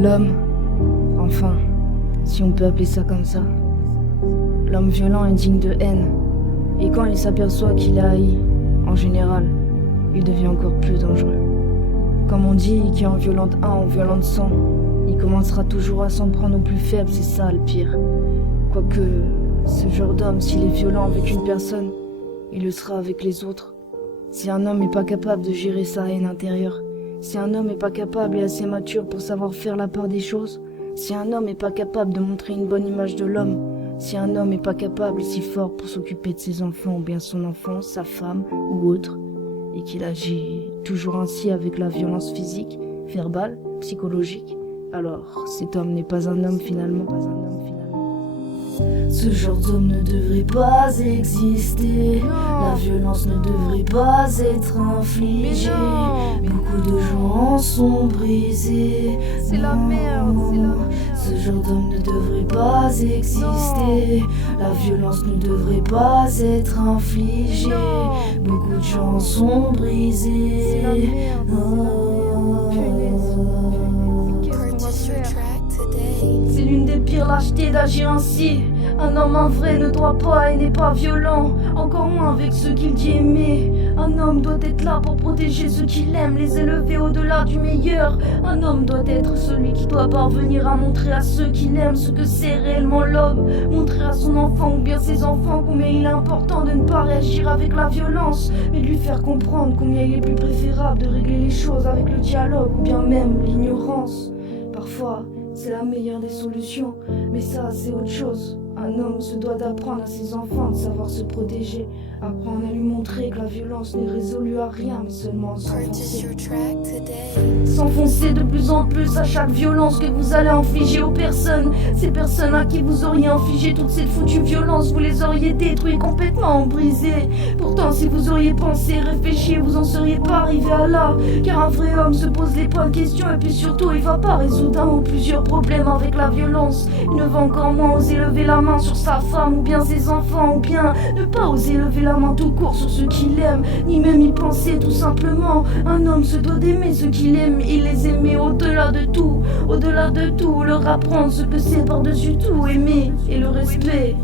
L'homme, enfin, si on peut appeler ça comme ça, l'homme violent est digne de haine, et quand il s'aperçoit qu'il est haï, en général, il devient encore plus dangereux. Comme on dit, qui en violente un, en violente 100, il commencera toujours à s'en prendre aux plus faibles, c'est ça le pire. Quoique, ce genre d'homme, s'il est violent avec une personne, il le sera avec les autres. Si un homme n'est pas capable de gérer sa haine intérieure, si un homme n'est pas capable et assez mature pour savoir faire la part des choses, si un homme n'est pas capable de montrer une bonne image de l'homme, si un homme n'est pas capable et si fort pour s'occuper de ses enfants ou bien son enfant, sa femme ou autre, et qu'il agit toujours ainsi avec la violence physique, verbale, psychologique, alors cet homme n'est pas un homme finalement, Ce genre d'homme ne devrait pas exister. La violence ne devrait pas être infligée. Beaucoup de gens en sont brisés. C'est la merde, Ce genre d'homme ne devrait pas exister. La violence ne devrait pas être infligée. Beaucoup de gens sont brisés. C'est la merde. C'est l'une des pires lâchetés d'agir ainsi. Un homme en vrai ne doit pas et n'est pas violent, encore moins avec ceux qu'il dit aimer. Un homme doit être là pour protéger ceux qu'il aime, les élever au-delà du meilleur. Un homme doit être celui qui doit parvenir à montrer à ceux qu'il aime ce que c'est réellement l'homme. Montrer à son enfant ou bien ses enfants combien il est important de ne pas réagir avec la violence, mais de lui faire comprendre combien il est plus préférable de régler les choses avec le dialogue ou bien même l'ignorance. Parfois, c'est la meilleure des solutions, mais ça, c'est autre chose. Un homme se doit d'apprendre à ses enfants de savoir se protéger, apprendre à lui montrer que la violence n'est résolue à rien, mais seulement s'enfoncer de plus en plus à chaque violence que vous allez infliger aux personnes. Ces personnes à qui vous auriez infligé toute cette foutue violence, vous les auriez détruits, complètement brisés. Pourtant, si vous auriez pensé, réfléchi, vous en seriez pas arrivé à là. Car un vrai homme se pose les bonnes questions et puis surtout, il va pas résoudre un ou plusieurs problèmes avec la violence. Il ne va encore moins oser lever la main sur sa femme ou bien ses enfants, ou bien ne pas oser lever la main tout court sur ceux qu'il aime, ni même y penser tout simplement. Un homme se doit d'aimer ceux qu'il aime et les aimer au-delà de tout, leur apprendre ce que c'est par-dessus tout, aimer et le respect.